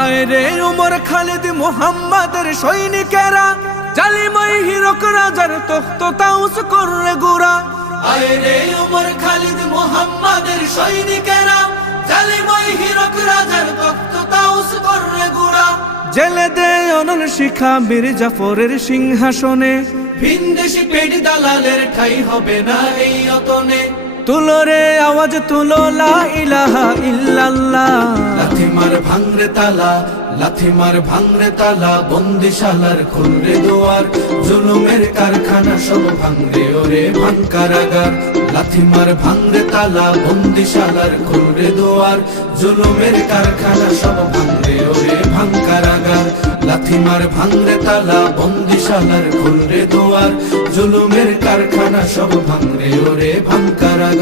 আয় রে উমর খালিদ মুহাম্মাদের সৈনিকেরা, জালিমাই হিরক রাজার তখ্ত তাউস করে গোরা। আয় রে উমর খালিদ মুহাম্মাদের সৈনিকেরা, জালিমাই হিরক রাজার তখ্ত তাউস করে গোরা। জেলে দে অনল শিখা বীর জাফরের সিংহাসনে, ভিনদেশি পেট দালালের ঠাই হবে না এই অতনে। তুলো রে আওয়াজ তুলো লা ইলাহা ইল্লাল্লাহ। লাথি মার ভাঙরে তালা, লাথি মার ভাঙরে তালা, বন্দিশালার খুলরে দুয়ার, জুলুমের কারখানা সব ভাঙরে ওরে ভাঙ কারাগার। লাথি মার ভাঙরে তালা, বন্দিশালার খুলরে দুয়ার, জুলুমের কারখানা সব ভাঙরে ওরে ভাঙ কারাগার। লাথি মার ভাঙরে তালা, বন্দিশালার খুলরে দুয়ার, জুলুমের কারখানা সব ভাঙরে ওরে ভাঙ কারাগার।